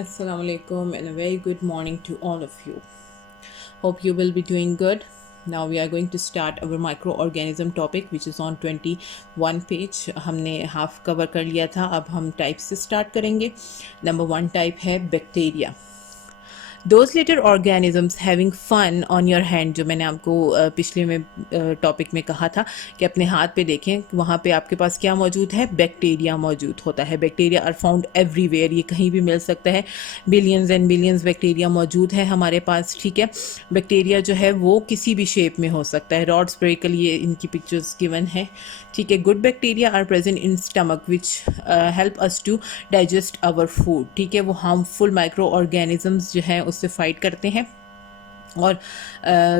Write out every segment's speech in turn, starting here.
Assalamu alaikum and a very good morning to all of you. Hope you will be doing good. Now we are going to start our microorganism topic which is on 21 page. हमने half cover कर लिया था, अब हम type से start करेंगे. Number 1 type है bacteria. Those little organisms having fun on your hand, जो मैंने आपको पिछले में टॉपिक में कहा था कि अपने हाथ पे देखें, वहाँ पे आपके पास क्या मौजूद है, बैक्टीरिया मौजूद होता है. बैक्टीरिया आर फाउंड एवरीवेयर, ये कहीं भी मिल सकता है. बिलियंस एंड बिलियंस बैक्टीरिया मौजूद है हमारे पास. ठीक है, बैक्टीरिया जो है वो किसी भी शेप में हो सकता है. रॉड स्पेरिकल ये इनकी पिक्चर्स गिवन है. ठीक है, good bacteria are present in stomach which help us to digest our food. ठीक है, वो हार्मफुल माइक्रो ऑर्गेनिजम्स जो है उससे फाइट करते हैं. और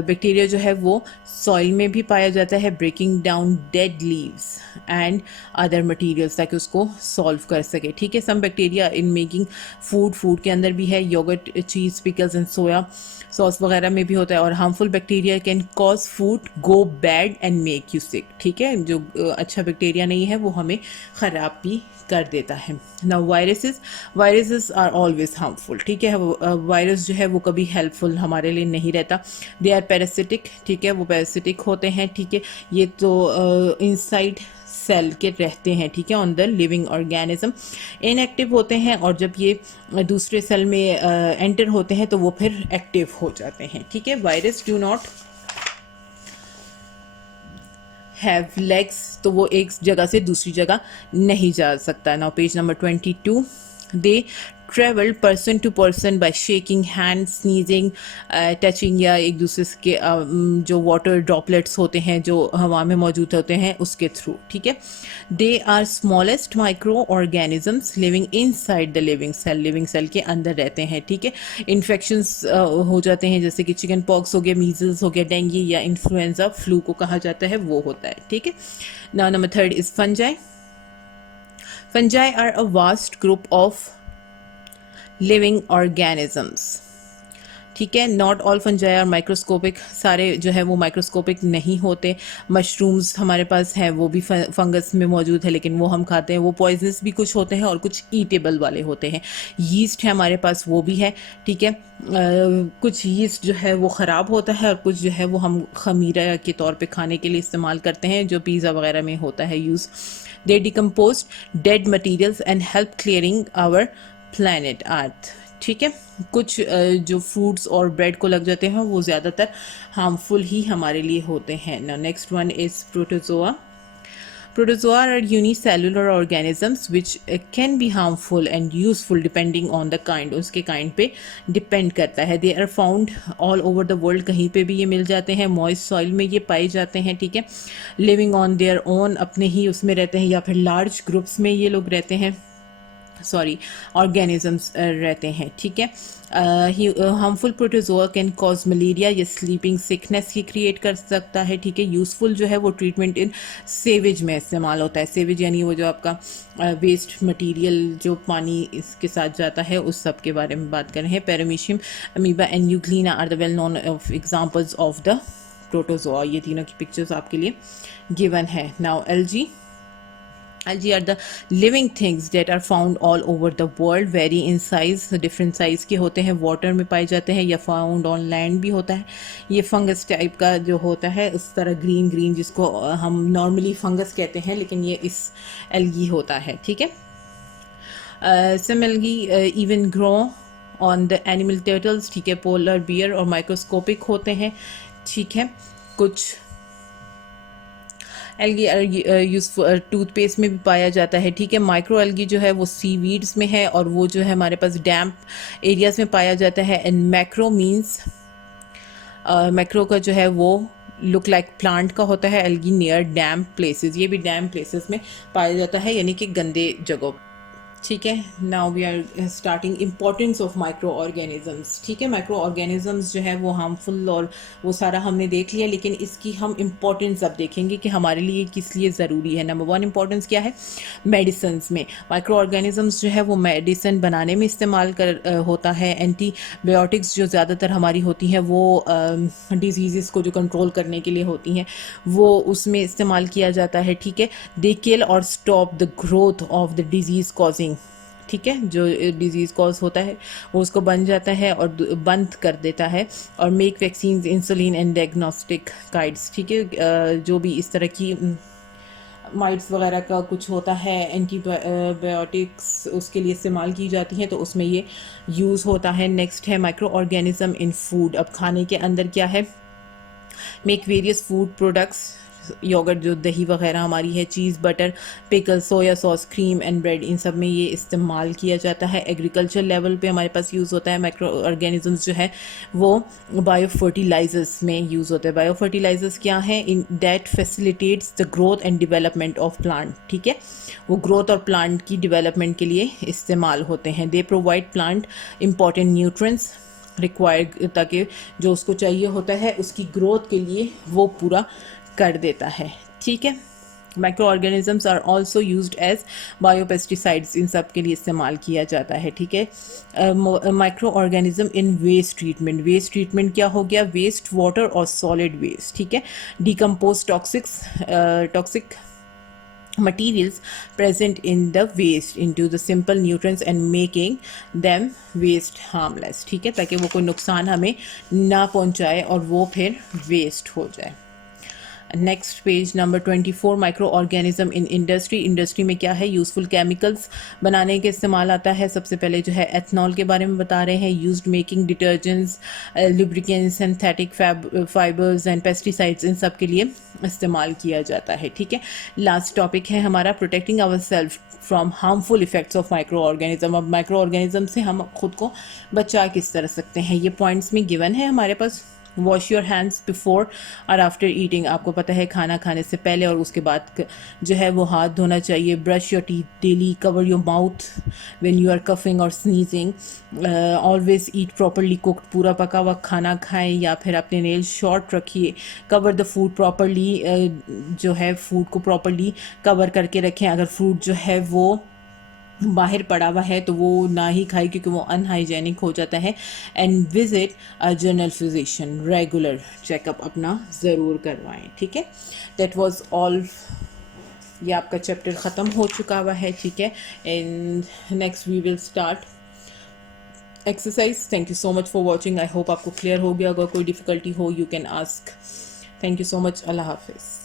बैक्टीरिया जो है वो सॉइल में भी पाया जाता है, breaking down dead leaves and other materials, ताकि उसको सॉल्व कर सके. ठीक है, some bacteria in making food के अंदर भी है, yogurt, cheese, pickles and soya sauce वगैरह में भी होता है. और harmful bacteria can cause food go bad and make you sick. ठीक है, जो अच्छा बैक्टीरिया नहीं है वो हमें ख़राब भी कर देता है. Now viruses are always harmful. ठीक है, वायरस जो है वो कभी हेल्पफुल हमारे लिए नहीं रहता. They are parasitic. ठीक है, वो पैरासिटिक होते हैं. ठीक है, ये तो इनसाइड सेल के रहते हैं. ठीक है, on the living organism. Inactive होते हैं और जब ये दूसरे सेल में एंटर होते हैं तो वो फिर एक्टिव हो जाते हैं. ठीक है, virus do not have legs, तो वो एक जगह से दूसरी जगह नहीं जा सकता. Now page number 22. They travel person to person by shaking hand, sneezing, touching, या एक दूसरे के जो वाटर ड्रॉपलेट्स होते हैं जो हवा में मौजूद होते हैं उसके थ्रू. ठीक है, they are smallest micro organisms living inside the living cell के अंदर रहते हैं. ठीक है, इन्फेक्शंस हो जाते हैं जैसे कि चिकन पॉक्स हो गया, मीजल्स हो गया, डेंगू या इन्फ्लुएंजा, फ्लू को कहा जाता है, वो होता है. ठीक है, now number 3 is fungi. Fungi are a vast group of living organisms. ठीक है, not all fungi are microscopic, सारे जो है वो माइक्रोस्कोपिक नहीं होते. मशरूम्स हमारे पास हैं, वो भी फंगस में मौजूद है, लेकिन वो हम खाते हैं. वो पॉइजनस भी कुछ होते हैं और कुछ ईटेबल वाले होते हैं. यीस्ट है हमारे पास, वो भी है. ठीक है, कुछ यीस्ट जो है वो ख़राब होता है और कुछ जो है वो हम खमीरा के तौर पे खाने के लिए इस्तेमाल करते हैं, जो पिज़्ज़ा वगैरह में होता है use. They decompose dead materials and help clearing our planet earth. ठीक है, कुछ जो फ्रूट्स और ब्रेड को लग जाते हैं वो ज़्यादातर हार्मफुल ही हमारे लिए होते हैं. Now next one is protozoa. Protozoa are unicellular organisms which can be harmful and useful depending on the kind. उसके kind पे depend करता है. They are found all over the world, कहीं पे भी ये मिल जाते हैं. moist soil में ये पाए जाते हैं. ठीक है, living on their own, अपने ही उसमें रहते हैं, या फिर large groups में ये लोग रहते हैं, ऑर्गेनिजम्स रहते हैं. ठीक है, harmful protozoa can cause malaria या स्लीपिंग सिकनेस ही क्रिएट कर सकता है. ठीक है, यूजफुल जो है वो ट्रीटमेंट इन सेवेज में इस्तेमाल होता है. सेवेज यानी वो जो आपका वेस्ट मटेरियल जो पानी इसके साथ जाता है, उस सब के बारे में बात कर रहे हैं. Paramecium, amoeba and euglena are the well known of examples of the protozoa. ये तीनों की पिक्चर्स आपके लिए गिवन है. Now algae. Algae are the living things that are found all over the world, vary in size, different size के होते हैं, water में पाए जाते हैं या found on land भी होता है. ये फंगस टाइप का जो होता है, उस तरह ग्रीन जिसको हम नॉर्मली फंगस कहते हैं, लेकिन ये इस एल्गी होता है. ठीक है, some algae even grow on the animal turtles. ठीक है, polar bear और microscopic होते हैं. ठीक है, कुछ एल्गी यूज़फुल टूथपेस्ट में भी पाया जाता है. ठीक है, माइक्रो एल्गी जो है वो सीवीड्स में है और वो जो है हमारे पास डैम्प एरियाज में पाया जाता है. एंड मैक्रो मीन्स मैक्रो का जो है वो लुक लाइक प्लांट का होता है. एल्गी नियर डैम्प प्लेसेस, ये भी डैम्प प्लेसेस में पाया जाता है, यानी कि गंदे जगहों. ठीक है, now we are starting importance of micro organisms. ठीक है, माइक्रो ऑर्गेनिजम्स जो है वो हार्मफुल और वो सारा हमने देख लिया, लेकिन इसकी हम इम्पोर्टेंस अब देखेंगे कि हमारे लिए किस लिए ज़रूरी है. नंबर 1 इम्पोर्टेंस क्या है, मेडिसिन्स में. माइक्रो ऑर्गेनिजम्स जो है वो मेडिसिन बनाने में इस्तेमाल होता है. एंटीबायोटिक्स जो ज़्यादातर हमारी होती हैं वो डिजीज़ को जो कंट्रोल करने के लिए होती हैं वो उसमें इस्तेमाल किया जाता है. ठीक है, दे किल और stop the growth of the disease causing. ठीक है, जो डिजीज़ कॉज होता है वो उसको बन जाता है और बंद कर देता है। और make vaccine, insulin and diagnostic guides, ठीक है, जो भी इस तरह की माइट्स वगैरह का कुछ होता है, एंटीबायोटिक्स उसके लिए इस्तेमाल की जाती हैं, तो उसमें ये यूज़ होता है। नेक्स्ट है माइक्रो ऑर्गेनिज्म इन फूड। अब खाने के अंदर क्या है, make various food products, yogurt जो दही वगैरह हमारी है, cheese, butter, pickle, soya sauce, cream and bread, इन सब में ये इस्तेमाल किया जाता है। एग्रीकल्चर लेवल पे हमारे पास यूज़ होता है। माइक्रो ऑर्गेनिजम्स जो है वो बायो फर्टिलाइजर्स में यूज़ होता है। बायो फर्टिलाइजर्स क्या है, in that facilitates the growth and development of plant, ठीक है, वो ग्रोथ और प्लांट की डेवलपमेंट के लिए इस्तेमाल होते हैं। They provide plant important nutrients required, ताकि जो उसको चाहिए होता है उसकी ग्रोथ के लिए वो पूरा कर देता है, ठीक है। Micro organisms are also used as biopesticides, इन सब के लिए इस्तेमाल किया जाता है, ठीक है। Micro organism in waste treatment. Waste treatment क्या हो गया, वेस्ट वाटर और सॉलिड वेस्ट, ठीक है। Decompose toxic materials present in the waste into the simple nutrients and making them waste harmless, ठीक है, ताकि वो कोई नुकसान हमें ना पहुंचाए और वो फिर वेस्ट हो जाए। Next page number 24, micro organism in industry. Industry में क्या है, यूज़फुल केमिकल्स बनाने के इस्तेमाल आता है। सबसे पहले जो है एथनॉल के बारे में बता रहे हैं, used making detergents, lubricants, synthetic fibres and pesticides, इन सब के लिए इस्तेमाल किया जाता है, ठीक है। लास्ट टॉपिक है हमारा protecting our self from harmful effects of micro organism. अब माइक्रो ऑर्गेनिज्म से हम खुद को बचा किस तरह सकते हैं, ये पॉइंट्स में गिवन है हमारे पास। वॉश योर हैंड्स बिफोर और आफ्टर ईटिंग, आपको पता है खाना खाने से पहले और उसके बाद जो है वो हाथ धोना चाहिए। Brush your teeth daily, cover your mouth when you are coughing और sneezing, always eat properly cooked, पूरा पका हुआ खाना खाएं या फिर अपने नेल्स शॉर्ट रखिए। कवर द फूड प्रॉपरली, जो है फूड को प्रॉपरली कवर करके रखें। अगर फ्रूट जो है वो बाहर पड़ा हुआ है तो वो ना ही खाए क्योंकि वो अनहाइजेनिक हो जाता है। And visit a general physician, regular checkup अपना ज़रूर करवाएं, ठीक है। दैट वाज ऑल, ये आपका चैप्टर ख़त्म हो चुका हुआ है, ठीक है। And next we will start exercise. Thank you so much for watching. I hope आपको क्लियर हो गया। अगर कोई डिफ़िकल्टी हो you can ask. Thank you so much. अल्लाह हाफिज़।